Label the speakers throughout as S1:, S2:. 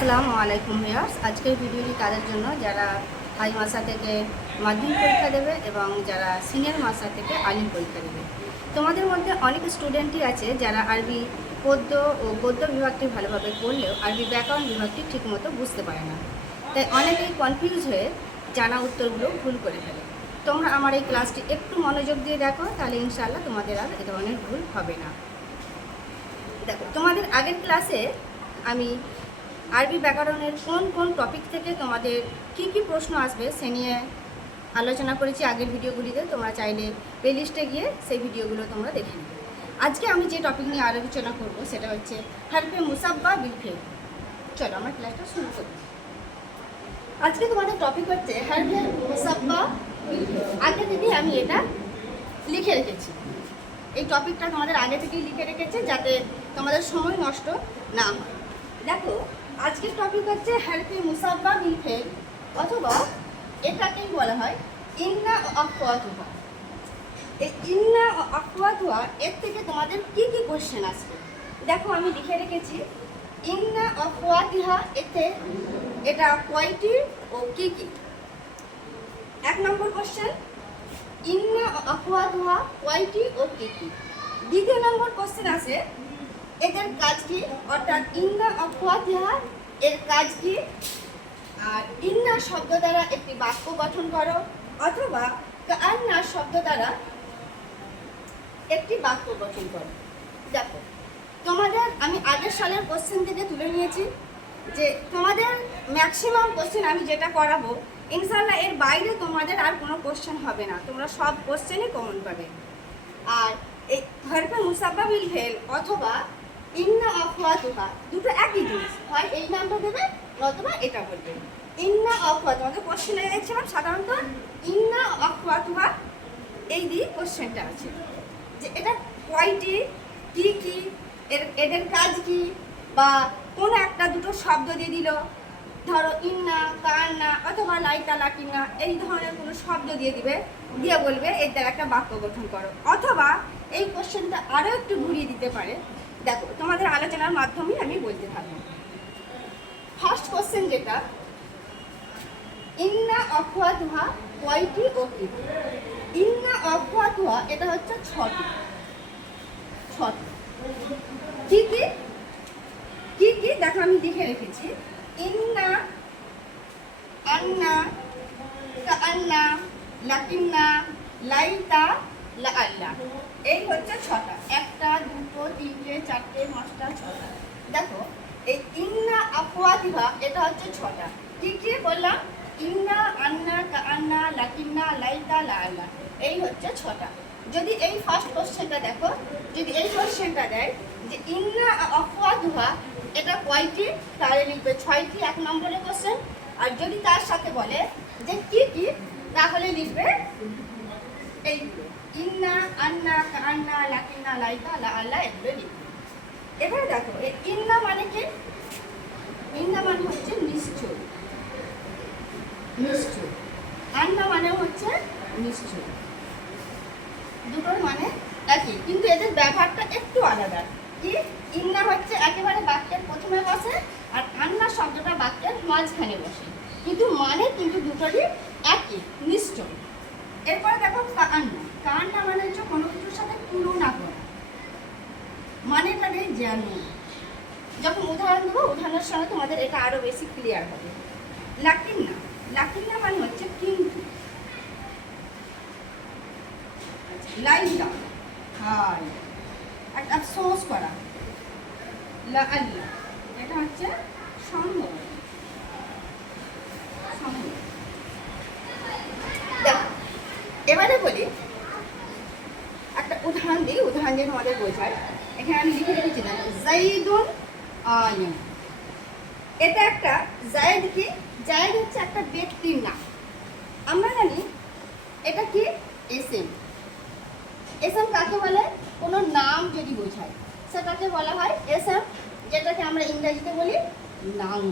S1: আসসালামু আলাইকুম ভিউয়ার্স। আজকের ভিডিওটি তাদের জন্য? যারা হাই মাসা থেকে মাধ্যমিক পরীক্ষা দেবে এবং যারা সিনিয়র মাসা থেকে আলিম পরীক্ষা দেবে। তোমাদের মধ্যে অনেক স্টুডেন্টই আছে যারা আরবি পদ্য ও গদ্য বিভাগটি ভালোভাবে পড়লেও আরবি ব্যাকরণ বিভাগটি ঠিকমতো বুঝতে পারে না। তাই অনেকেই কনফিউজ হয়ে জানা উত্তরগুলো ভুল করে ফেলে। তোমরা আমার এই ক্লাসটি একটু মনোযোগ দিয়ে দেখো, তাহলে ইনশাআল্লাহ তোমাদের আর এ ধরনের ভুল হবে না। দেখো, তোমাদের আগের ক্লাসে আমি আরবি ব্যাকরণের কোন কোন টপিক থেকে তোমাদের কি কি প্রশ্ন আসবে সে নিয়ে আলোচনা করেছি আগের ভিডিওগুলিতে। তোমরা চাইলে প্লেলিস্টে গিয়ে সেই ভিডিওগুলো তোমরা দেখে নেবে। আজকে আমি যে টপিক নিয়ে আলোচনা করব সেটা হচ্ছে হারফে মুসাব্বা বিলফে চলো আমার ক্লাসটা শুরু করি। আজকে তোমাদের টপিক হচ্ছে হারফে মুসাব্বা আগে থেকে আমি এটা লিখে রেখেছি। এই টপিকটা তোমাদের আগে থেকেই লিখে রেখেছে যাতে তোমাদের সময় নষ্ট না হয়। দেখো আজকের টপিক হচ্ছে হ্যারফে মুসাব্বা বিলফেল অথবা এটাকেই বলা হয় ইন্না ও আফওয়াতুহা এই ইন্না ও আফওয়াতুহা এর থেকে তোমাদের কি কি কোশ্চেন আসবে? দেখো, আমি লিখে রেখেছি। ইন্না আফওয়াতিহা এতে এটা কয়টি ও কি কি? এক নম্বর কোশ্চেন ইন্না ও আফওয়াতুহা কয়টি ও কি কি? দ্বিতীয় নম্বর কোশ্চেন আছে এদের কাজ কি? অর্থাৎ ইন্না অফওয়াতিহা এর কাজ কি? আর ইন্না শব্দ দ্বারা একটি বাক্য গঠন করো, অথবা কান্না শব্দ দ্বারা একটি বাক্য গঠন করো। দেখো, তোমাদের, আমি আগের সালের কোশ্চেন থেকে তুলে নিয়েছি যে তোমাদের ম্যাক্সিমাম কোশ্চেন আমি যেটা করাবো ইনশাল্লাহ এর বাইরে তোমাদের আর কোনো কোশ্চেন হবে না। তোমরা সব কোশ্চেনই কমন পাবে। আর এই হরফে মুসাব্বা বিল ভেল অথবা ইন্না অফওয়াতুহা দুটো একই জিনিস। হয় এই নামটা দেবে অথবা এটা বলবে। ইন্না অফওয়া তোমাদের কোশ্চেনে দেখছিলাম সাধারণত? ইন্না অফওয়াতুহা এই দিয়ে কোশ্চেনটা আছে। যে এটা কয়টি কি কি এর, এদের কাজ কি, বা কোনো একটা দুটো শব্দ দিয়ে দিল। ধরো ইন্না, কান্না, অথবা লাইকা লাকিন্না, এই ধরনের কোনো শব্দ দিয়ে দিবে, দিয়ে বলবে, এর দ্বারা একটা বাক্য গঠন করো। অথবা এই কোশ্চেনটা আরও একটু ঘুরিয়ে দিতে পারে। দেখো, তোমাদের আলোচনার মাধ্যমে আমি বলতে থাকব। ফার্স্ট কোশ্চেন যেটা, ইন্না অফওয়াতুহা কয়টি কি ইন্না অফওয়াতুহা, এটা হচ্ছে ছটি। ছটি। কি কি? কি কি? দেখো, আমি লিখে রেখেছি। ইন্না আন্না কান্না লাকিন্না লাইতা লা আল্লাহ এই হচ্ছে ছটা। একটা, দুটো, তিনটে, চারটে, পাঁচটা, ছটা। দেখো, এই ইন্না আফওয়াতিহা এটা হচ্ছে ছটা। কি কি বললাম? ইন্না, আন্না কান্না লাকিন্না, লাইতা লা আল্লাহ এই হচ্ছে ছটা। যদি এই ফার্স্ট কোশ্চেনটা দেখো, যদি এই কোশ্চেনটা দেয় যে ইন্না আফওয়াতুহা এটা কয়টি? তাহলে লিখবে ছয়টি, এক নম্বরের কোশ্চেন আর যদি তার সাথে বলে যে কি কি, তাহলে লিখবে এই। ইন্না আন্না কান্না লাকিন্না লাইকা লা আল্লাহ এগুলো লিখবে এবারে দেখো ইন্না মানে কি? ইন্না মানে হচ্ছে নিশ্চয়। নিশ্চয়। আন্না মানে হচ্ছে নিশ্চয়। দুটোর মানে একই, কিন্তু এদের ব্যবহারটা একটু আলাদা। কি? ইন্না হচ্ছে একেবারে বাক্যের প্রথমে বসে, আর আন্না শব্দটা বাক্যের মাঝখানে বসে। কিন্তু মানে কিন্তু দুটোরই একই, নিশ্চয়। এরপরে দেখো কান্না কান্না মানে হচ্ছে কোনো কিছুর সাথে তুলনা করা। মানেটা নেই যেন যখন উদাহরণ দেবো, উদাহরণের সঙ্গে তোমাদের এটা আরও বেশি ক্লিয়ার হবে। লাকিন্না। লাকিন্না মানে হচ্ছে কিন্তু। করা। এটা হচ্ছে সম্ভব। সম্ভব দেখো এবারে বলি, একটা উদাহরণ দিই, উদাহরণ দিয়ে তোমাদের বোঝায় এখানে আমি লিখে রেখেছি দেখো, জাইদুন এটা একটা জায়েদ কি? জায়েদ হচ্ছে একটা ব্যক্তির নাম। আমরা জানি এটা কি? এসএম। এসএম কাকে বলে? কোনো নাম যদি বোঝায়। সেটাকে বলা হয় এসএম, যেটাকে আমরা ইংরেজিতে বলি নাম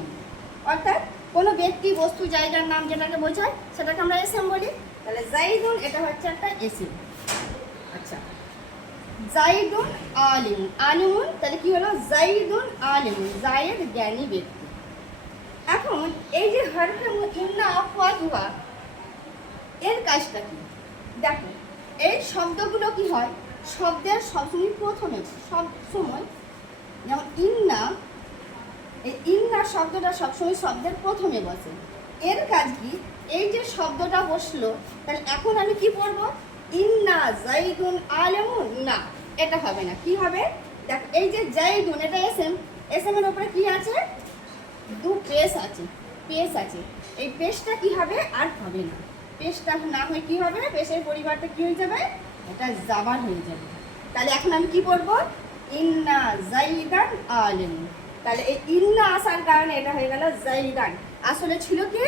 S1: অর্থাৎ কোনো ব্যক্তি, বস্তু, জায়গার নাম যেটাকে বোঝায়, সেটাকে আমরা এসএম বলি। তাহলে জাইদুন এটা হচ্ছে একটা এসএম আচ্ছা। জাইদুন আলিম আলিমুন, তাহলে কি হলো? জাইদুন আলিমুন, জায়েদ জ্ঞানী ব্যক্তি। এখন এই যে হরফে ইন্না আফওয়া দুয়া এর কাজটা কি? দেখো, এই শব্দগুলো কি হয়? শব্দের সবসময় প্রথমে সব সময় যেমন ইন্না, এই ইন্না শব্দটা সবসময় শব্দের প্রথমে বসে। এর কাজ কি? এই যে শব্দটা বসল, তাহলে এখন আমি কি পড়ব? ইন্না জাইদুন আলেমুন? না, এটা হবে না। কি হবে? দেখো, এই যে জাইদুন এটা এসএম। এসএম এর উপরে কি আছে? দু পেস আছে পেস আছে। এই পেসটা কি হবে? আর হবে না। পেসটা না হয়ে কি হবে? পেশের পরিবারটা কি হয়ে যাবে? এটা জাবার হয়ে যাবে। তাহলে এখন আমি কি বলব ইন্না জাইদান আলেম তাহলে এই ইন্না আসার কারণে এটা হয়ে গেল জাইদান। আসলে ছিল কি?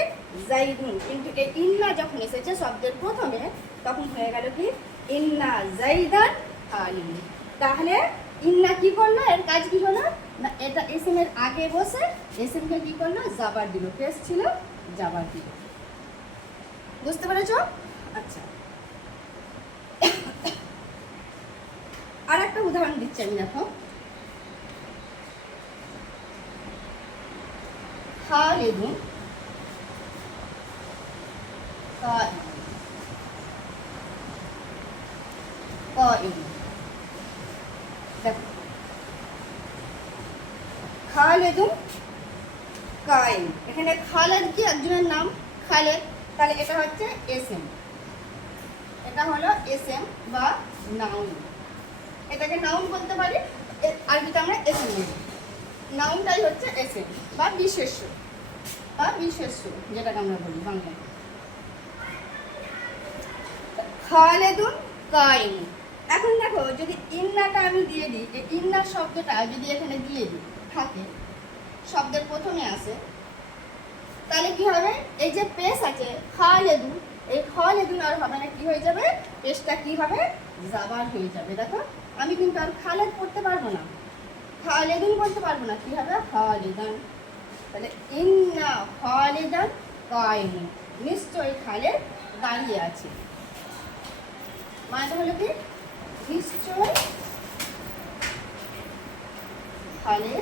S1: জাইদুন। কিন্তু এই ইন্না যখন এসেছে শব্দের প্রথমে, তখন হয়ে গেল কি? ইন্না জাইদান আলিম তাহলে ইন্না কি করল? এর কাজ কি হলো? না, এটা এসএম এর আগে বসে এসএম কে করল? জাবার দিল। ফেস ছিল, জাবার দিল। বুঝতে পেরেছ? আচ্ছা। আর একটা উদাহরণ দিচ্ছি আমি, দেখো। ఖాలిదు ఖాలి বিশেষ্য যেটাকে আমরা বলি বাংলায়। খালেদুন কাইম। এখন দেখো, যদি ইন্নাটা আমি দিয়ে দিই এই ইন্নার শব্দটা যদি এখানে দিয়ে দিই, থাকে, শব্দের প্রথমে আসে তাহলে কি হবে? এই যে পেশ আছে, খালেদুন, এই খালেদুন আর হবে না, কি হয়ে যাবে? পেশটা কি হবে? জাবার হয়ে যাবে। দেখো, আমি কিন্তু আর খালেদ পড়তে পারব না। খালেদুন বলতে পারব না, কি হবে? খালেদান। তাহলে ইন্না খালেদান কাইম নিশ্চয়ই খালেদ দাঁড়িয়ে আছে। মানেটা হলো কি? নিশ্চয় ফলে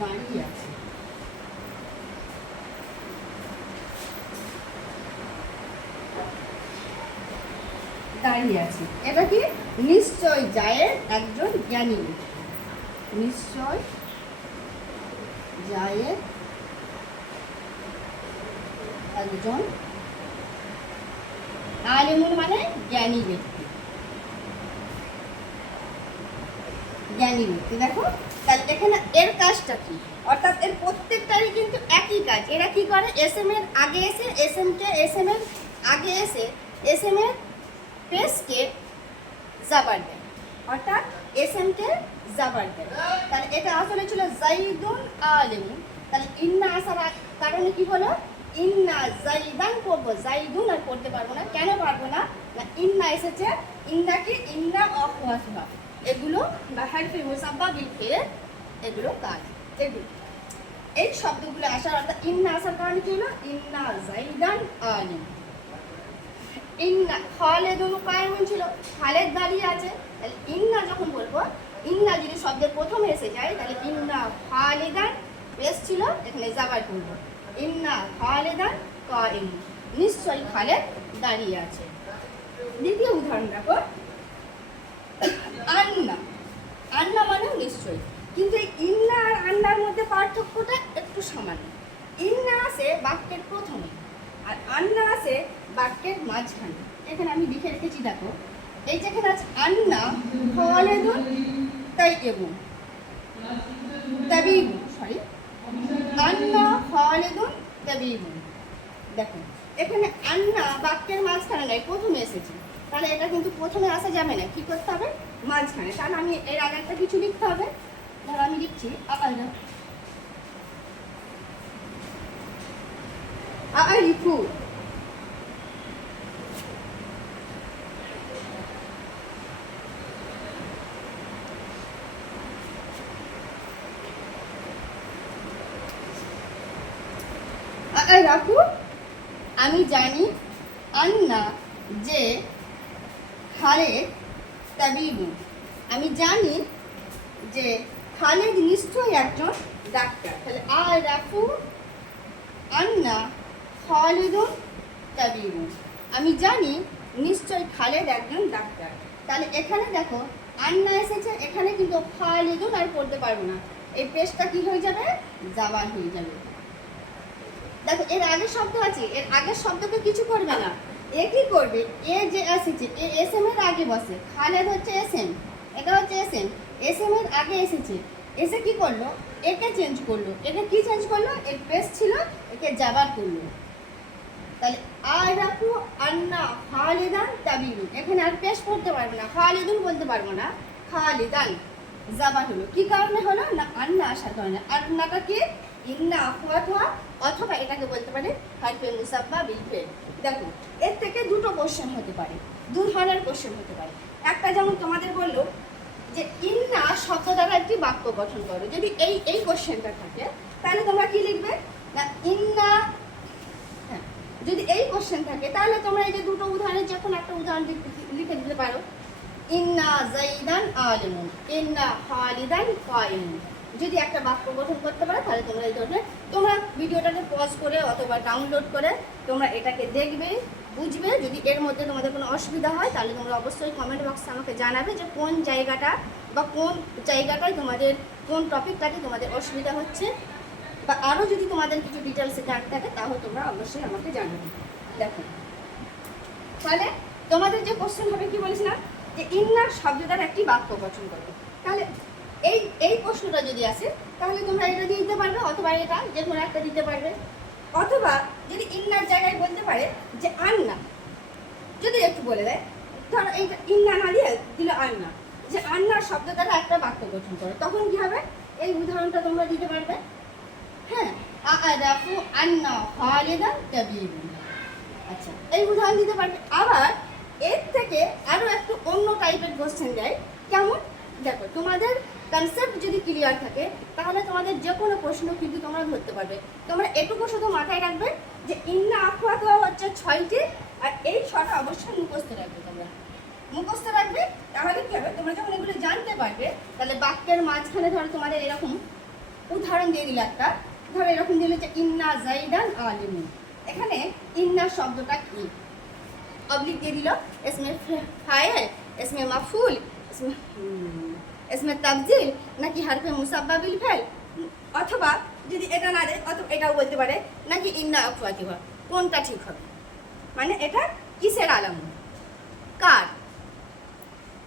S1: দাঁড়িয়ে আছে। দাঁড়িয়ে আছে। এটা কি? নিশ্চয় জায়ের একজন জ্ঞানী। নিশ্চয় জায়ের একজন আলিমুন মানে জ্ঞানী ব্যক্তি। জ্ঞানী ব্যক্তি, দেখো? তাহলে এখানে এর কাজটা কি? অর্থাৎ এর প্রত্যেকটারই কিন্তু একই কাজ। এরা কি করে? এস এম এর আগে এসে S M K S M এর আগে এসে এস এম এর পেসকে জাবার দেয়। অর্থাৎ এস এম কে জাবার দেয় তাহলে এটা আসলে ছিল জাইদুন আলিমুন তাহলে ইন্না আসার কারণে কি হলো? ইন্না জাইদান পড়ব। জাইদুন আর পড়তে পারব না। কেন পারব না? না, ইন্না এসেছে ইন্না কি ইন্না অফওয়াসবা। এগুলো বা হারফি মুসাব্বা এগুলো কাজ। এগুলো। এই শব্দগুলো আসার অর্থাৎ ইন্না আসার কারণে কি হলো? ইন্না জাইদান আলিম। ইন্না খালেদুন কায়েমুন ছিল। খালেদ দাঁড়িয়ে আছে। তাহলে ইন্না যখন বলব, ইন্না যদি শব্দের প্রথমে এসে যায়, তাহলে ইন্না খালেদান বেশ ছিল, এখানে জাবার করব ইন্না খালেদান কায়েম নিশ্চয়ই খালেদ দাঁড়িয়ে আছে। দ্বিতীয় উদাহরণ দেখো। আন্না আন্না মানেও নিশ্চয়ই। কিন্তু এই ইন্না আর আন্নার মধ্যে পার্থক্যটা একটু সামান্য। ইন্না আসে বাক্যের প্রথমে, আর আন্না আসে বাক্যের মাঝখানে। এখানে আমি লিখে রেখেছি, দেখো। এই যেখানে আছে আন্না, খালেদুন, তাই এবং। তাবিবু সরি আন্না, খালেদুন, তাবিবু। দেখো, এখানে আন্না বাক্যের মাঝখানে নয় প্রথমে এসেছে। তাহলে এটা কিন্তু প্রথমে আসা যাবে না, কি করতে হবে? মাঝখানে। কারণ আমি এর আগে একটা কিছু লিখতে হবে। ধরো আমি লিখছি আরিফু আমি জানি আন্না যে খালেদ তাবিবু। আমি জানি যে খালেদ নিশ্চয়ই একজন ডাক্তার। তাহলে আর রাফু আন্না খালিদুন তাবিবুন আমি জানি নিশ্চয় খালেদ একজন ডাক্তার। তাহলে এখানে দেখো, আন্না এসেছে, এখানে কিন্তু খালিদুন আর পড়তে পারব না। এই পেশটা কি হয়ে যাবে? জাবান হয়ে যাবে। দেখো, এর আগের শব্দ আছে, এর আগের শব্দকে কিছু করবে না। এ কি করবে? এ যে এসেছে, এ এস এম এর আগে বসে। খালেদ হচ্ছে এস এম এটা হচ্ছে এস এম এস এম এর আগে এসেছে। এসে কি করল? একে চেঞ্জ করল। একে কি চেঞ্জ করল? এর পেস ছিল, একে জাবার করল। তাহলে আর রাখু, আন্না খালিদান তাবিরুন। এখানে আর পেশ করতে পারব না, খালিদুন বলতে পারব না, খালিদান জাবার হলো। কি কারণে হলো? না, আন্না আসার কারণে। আন্নাটা কি? ইন্না অথবা অথবা এটাকে বলতে পারে হারফে মুসাব্বা বিলফে দেখো, এর থেকে দুটো কোশ্চেন হতে পারে, দু ধরনের কোশ্চেন হতে পারে। একটা যেমন তোমাদের বলল যে, ইন্না শব্দ দ্বারা একটি বাক্য গঠন করো। যদি এই এই কোশ্চেনটা থাকে, তাহলে তোমরা কি লিখবে? না, ইন্না হ্যাঁ যদি এই কোশ্চেন থাকে, তাহলে তোমরা এই যে দুটো উদাহরণের যখন একটা উদাহরণ লিখে দিতে পারো। ইন্না জাইদান আলিমুন, ইন্না খালিদান কাইমুন। যদি একটা বাক্য গঠন করতে পারো, তাহলে তোমরা এই ধরনের, তোমরা ভিডিওটাকে পজ করে অথবা ডাউনলোড করে তোমরা এটাকে দেখবে, বুঝবে। যদি এর মধ্যে তোমাদের কোনো অসুবিধা হয়, তাহলে তোমরা অবশ্যই কমেন্ট বক্সে আমাকে জানাবে যে কোন জায়গাটা বা কোন জায়গাটায় তোমাদের, কোন টপিকটাতে তোমাদের অসুবিধা হচ্ছে। বা আরও যদি তোমাদের কিছু ডিটেলসে জানতে থাকে, তাহলে তোমরা অবশ্যই আমাকে জানাবে। দেখো। তাহলে তোমাদের যে কোশ্চেন হবে, কি বলেছিলাম? যে ইন্নার শব্দটার একটি বাক্য গঠন করবে তাহলে এই এই প্রশ্নটা যদি আসে, তাহলে তোমরা এটা দিয়ে দিতে পারবে, অথবা এটা যে কোনো একটা দিতে পারবে। অথবা যদি ইন্নার জায়গায় বলতে পারে যে আন্না, যদি একটু বলে দেয়, ধরো এইটা ইন্না না দিয়ে দিল আন্না, যে আন্নার শব্দ দ্বারা একটা বাক্য গঠন করে, তখন কি হবে? এই উদাহরণটা তোমরা দিতে পারবে। হ্যাঁ আন্না আচ্ছা এই উদাহরণ দিতে পারবে। আবার এর থেকে আরও একটু অন্য টাইপের কোশ্চেন দেয়। কেমন? দেখো, তোমাদের কনসেপ্ট যদি ক্লিয়ার থাকে, তাহলে তোমাদের যে কোনো প্রশ্ন কিন্তু তোমরা ধরতে পারবে। তোমরা এটুকু শুধু মাথায় রাখবে যে ইন্না আখওয়াত হচ্ছে ছয়টি, আর এই ছটা অবশ্যই মুখস্থ রাখবে তোমরা। মুখস্থ রাখবে, তাহলে কি হবে? তোমরা যখন এগুলো জানতে পারবে, তাহলে বাক্যের মাঝখানে ধরো তোমাদের এরকম উদাহরণ দিয়ে দিল একটা। ধরো এরকম দিল যে ইন্না জাইদান আলিমুন। এখানে ইন্না শব্দটা কি? অবলিক দিয়ে দিল। এসমে ফাইল এসমে মাফুল, এসমে এসমে তাবজিল নাকি হারফে মুসাব্বা বিল ফেল অথবা যদি এটা না দেয় অথবা এটাও বলতে পারে নাকি ইন্না আফওয়াতিহা কোনটা ঠিক হবে মানে এটা কিসের আলামত কার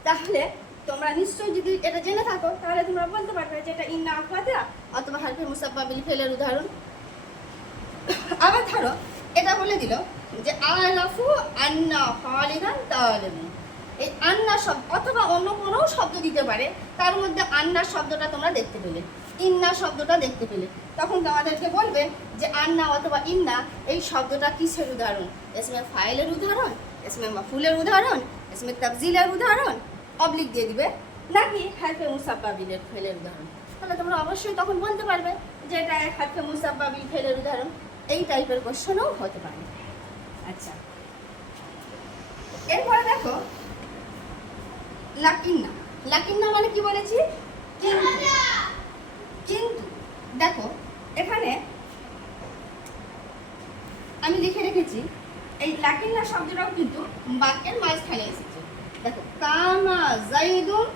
S1: তাহলে তোমরা নিশ্চয়ই যদি এটা জেনে থাকো তাহলে তোমরা বলতে পারবে যে এটা ইন্না আফওয়াতিহা অথবা হারফে মুসাব্বা বিল ফেলের উদাহরণ আবার ধরো এটা বলে দিল যে আলাফু আন্না খালিদান তালিমুন এই আন্না শব্দ অথবা অন্য কোনো শব্দ দিতে পারে, তার মধ্যে আন্না শব্দটা তোমরা দেখতে পেলে, ইন্না শব্দটা দেখতে পেলে। তখন তোমাদেরকে বলবে যে আন্না অথবা ইন্না, এই শব্দটা কিসের উদাহরণ? এসমে ফাইলের উদাহরণ, এসমে মাফুলের উদাহরণ, এসমে তাবজিলের উদাহরণ, অবলিক দিয়ে দিবে। নাকি হারফে মুসাব্বাবিলের ফেলের উদাহরণ? তাহলে তোমরা অবশ্যই তখন বলতে পারবে যে এটা হারফে মুসাব্বাবিল ফেলের উদাহরণ। এই টাইপের কোশ্চেনও হতে পারে। আচ্ছা। এরপরে দেখো লাকিন্না। লাকিন্না মানে কি বলেছি? কিন্তু। কিন্তু। দেখো, এখানে আমি লিখে রেখেছি, এই লাকিন্না শব্দটাও কিন্তু বাক্যের মাঝখানে এসেছে। দেখো কামা জাইদুন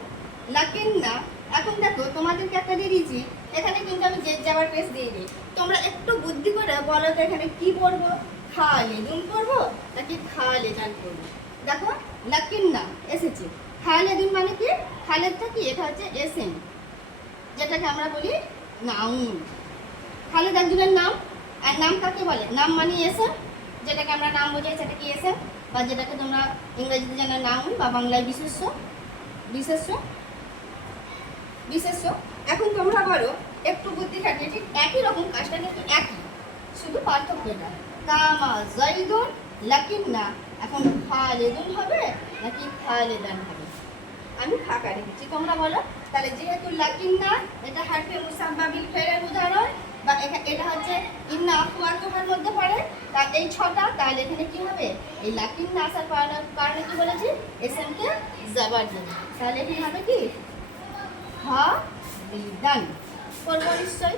S1: লাকিন্না। এখন দেখো, তোমাদেরকে একটা দিয়ে দিয়েছি, এখানে কিন্তু আমি যে যাওয়ার পেস দিয়ে দিই। তোমরা একটু বুদ্ধি করে বলো তো এখানে কি পড়ব? খালেদুন পড়ব নাকি খালেদান পড়ব? দেখো, লাকিন্না এসেছে। খালেদুন মানে কি? খালেদটা কি? এটা হচ্ছে এস এম যেটাকে আমরা বলি নাউন। খালেদ একজনের নাম। আর নাম কাকে বলে? নাম মানে এস এম যেটাকে আমরা নাম বোঝাই, সেটা কি এস এম বা যেটাকে তোমরা ইংরেজিতে জানো নাউন বা বাংলায় বিশেষ্য। বিশেষ্য? বিশেষ্য? এখন তোমরা বলো, একটু বুদ্ধি খাটিয়ে ঠিক একই রকম কাজটা কিন্তু একই? শুধু পার্থক্যটা। কামা জাইদুন লাকিন না এখন খালেদুন হবে নাকি খালেদান হবে? আমি ফাঁকা রেখেছি। তোমরা বলো, তাহলে যেহেতু লাকিন না, এটা হারফে মুসাম্মা বিল ফেরের উদাহরণ, বা এটা হচ্ছে ইন্না আকুয়াতুহার মধ্যে পড়ে। তা এই ছটা, তাহলে এখানে কি হবে? এই লাকিন না আসার কারণে কি বলেছি? এসএমকে জাবার দেবে তাহলে এখানে হবে কি? হা, বিদান। করব নিশ্চয়।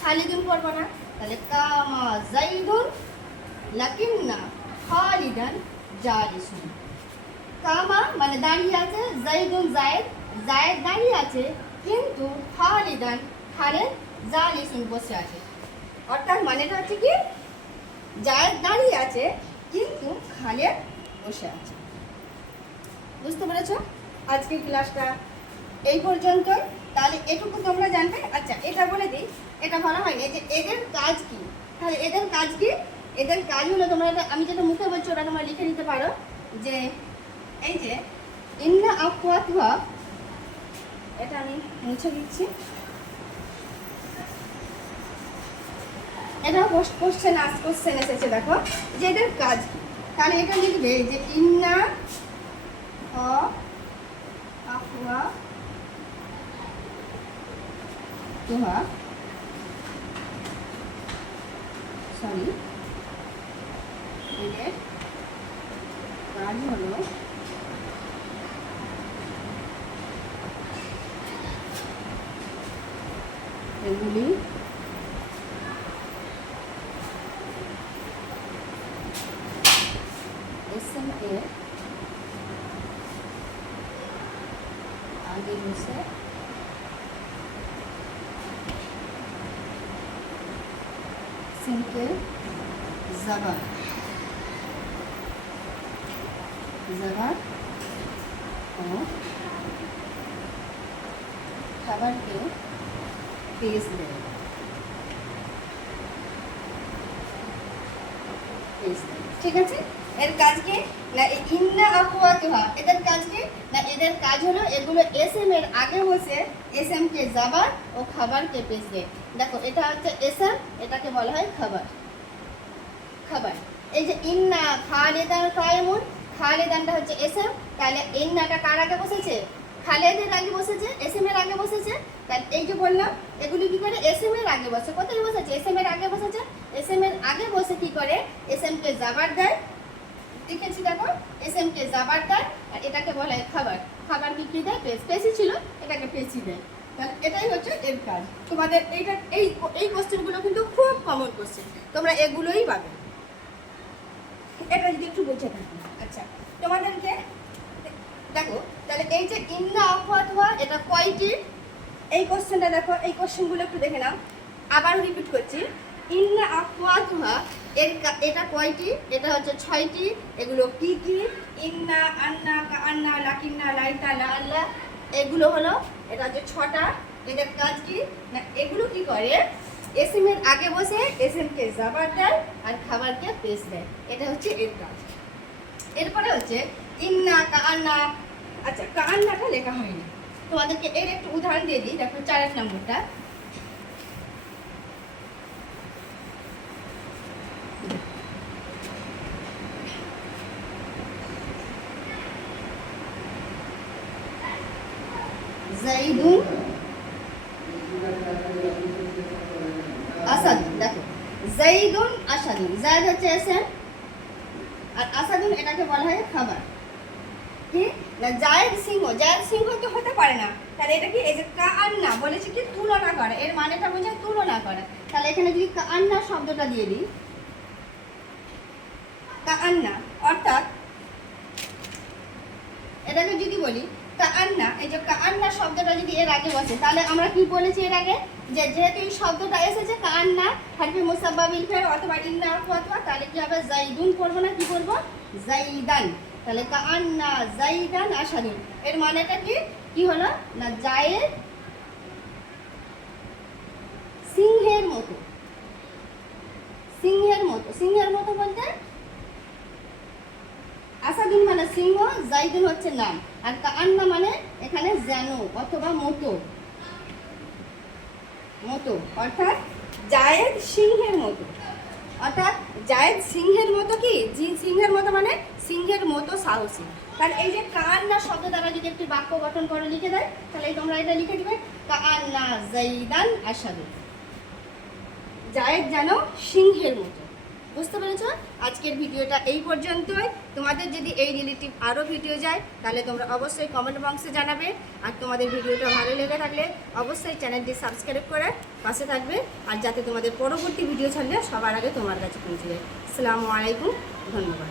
S1: খালিদুন পড়ব না। তাহলে কামা জাইদুন লাকিন্না খালিদান জালিসুন। কামা মানে দাঁড়িয়ে আছে জাইদুন জায়েদ। জায়েদ দাঁড়িয়ে আছে, কিন্তু খালিদান খালেদ জালিসুন বসে আছে। অর্থাৎ মানেটা হচ্ছে কি? জায়েদ দাঁড়িয়ে আছে, কিন্তু খালেদ বসে আছে। বুঝতে পেরেছ? আজকের ক্লাসটা এই পর্যন্ত তাহলে এটুকু তোমরা জানবে। আচ্ছা এটা বলে দিই। এটা বলা হয়নি। যে এদের কাজ কি? তাহলে এদের কাজ কি? এদের কাজ হলো তোমরা আমি যেটা মুখে বলছি, ওটা তোমরা লিখে নিতে পারো যে এই যে ইন্না আকুয়াতুয়া এটা আমি মুছে দিচ্ছি। এটা পোস্ট কোশ্চেন আস কোশ্চেন এসেছে, দেখো। যে এদের কাজ তাহলে এটা লিখবে যে ইন্না আকুয়া তুহা সরি এদের কাজ হলো এগুলি এস এম এর আগে বসে সিমকে জবার জবার ও খাবারকে পেস দেয় পেস দেয় ঠিক আছে এর কাজ কি না এই ইন্না আকুয়াতুহা এদের কাজ কি না এদের কাজ হলো এগুলো এস এম এর আগে বসে এস এম কে জাবার ও খাবারকে দেয় দেখো, এটা হচ্ছে এস এম এটাকে বলা হয় খাবার। খাবার। এই যে ইন্না খালেদান কায়মুন, খালেদানটা হচ্ছে এস এম তাহলে ইন্নাটা কার আগে বসেছে? খালেদের আগে বসেছে এস এম এর আগে বসেছে। তাহলে এই যে বললাম, এগুলি কি করে? এস এম এর আগে বসে। কোথায় বসেছে? এস এম এর আগে বসেছে। এস এম এর আগে বসে কি করে? এস এম কে জাবার দেয়। দেখেছি, দেখো এস এম কে জাবার দেয়, আর এটাকে বলা হয় খাবার। খাবার কি কি দেয়? পেস পেসি ছিল এটাকে পেসি দেয়। তাহলে এটাই হচ্ছে এর কাজ। তোমাদের এইটা এই এই কোশ্চেনগুলো কিন্তু খুব কমন কোশ্চেন তোমরা এগুলোই পাবে। এটা যদি একটু বুঝে থাকি আচ্ছা তোমাদেরকে দেখো তাহলে এই যে ইন্না হওয়া এটা কয়টি? এই কোশ্চেনটা দেখো এই কোশ্চেনগুলো একটু দেখে নাও। আবার রিপিট করছি। ইন্না হওয়া এর এটা কয়টি? এটা হচ্ছে ছয়টি। এগুলো কি কি? ইন্না, আন্না, কা, আন্না, লাকিন্না, লাইতা, লা আল্লাহ এগুলো হলো, এটা হচ্ছে ছটা। এদের কাজ কি? না, এগুলো কি করে? এসএম আগে বসে এসএম কে জাবার দেয় আর খাবারকে পেস দেয়। এটা হচ্ছে এর কাজ। এরপরে হচ্ছে, ইন্না কান্না আচ্ছা কান্নাটা লেখা হয়নি। তোমাদেরকে এর একটু উদাহরণ দিয়ে দিই। দেখো, চার নম্বরটা। জাইদুন আসাদ দেখো। জাইদুন আসাদুন জায়দ হচ্ছে এসএম আর আসাদুন এটাকে বলা হয় খাবার। কি? না জায়েদ সিংহ। জায়েদ সিংহ তো হতে পারে না। তাহলে এটা কি? এই যে কান্না বলেছে কি? তুলনা করা। এর মানেটা বোঝায় তুলনা করা। তাহলে এখানে যদি কান্না শব্দটা দিয়ে দিই। কান্না। অর্থাৎ, এটাকে যদি বলি কান্না, এই যে কান্না শব্দটা যদি এর আগে বসে, তাহলে আমরা কি বলেছি এর আগে? যে যেহেতু এই শব্দটা এসেছে, কান্না, হারফি মুসাব্বাবিল ফের অথবা ইন্না অথবা, তাহলে কি হবে? জাইদুন করব না, কি করব? জাইদান তাহলে কান্না জাইদান আসাদুন এর মানেটা কি? কি হলো? না জায়েদ সিংহের মতো সিংহের মতো সিংহের মতো বলতে আসাদুন মানে সিংহ জাইদুন হচ্ছে নাম। আর কান্না মানে এখানে যেন অথবা মতো। মতো, অর্থাৎ জায়েদ সিংহের মতো। অর্থাৎ জায়েদ সিংহের মতো কি? জি সিংহের মতো মানে সিংহের মতো সাহসী। তাহলে এই যে কান্না শব্দ দ্বারা যদি একটি বাক্য গঠন করে লিখে দেয়, তাহলে তোমরা এটা লিখে দিবে কান্না জাইদান আসাদু। জায়েদ যেন সিংহের মতো। বুঝতে পেরেছ? আজকের ভিডিওটা এই পর্যন্তই। তোমাদের যদি এই রিলেটিভ আরও ভিডিও যায়, তাহলে তোমরা অবশ্যই কমেন্ট বক্সে জানাবে। আর তোমাদের ভিডিওটা ভালো লেগে থাকলে অবশ্যই চ্যানেলটি সাবস্ক্রাইব করে পাশে থাকবে। আর যাতে তোমাদের পরবর্তী ভিডিও ছাড়লে সবার আগে তোমার কাছে পৌঁছে যায়। আসসালামু আলাইকুম, ধন্যবাদ।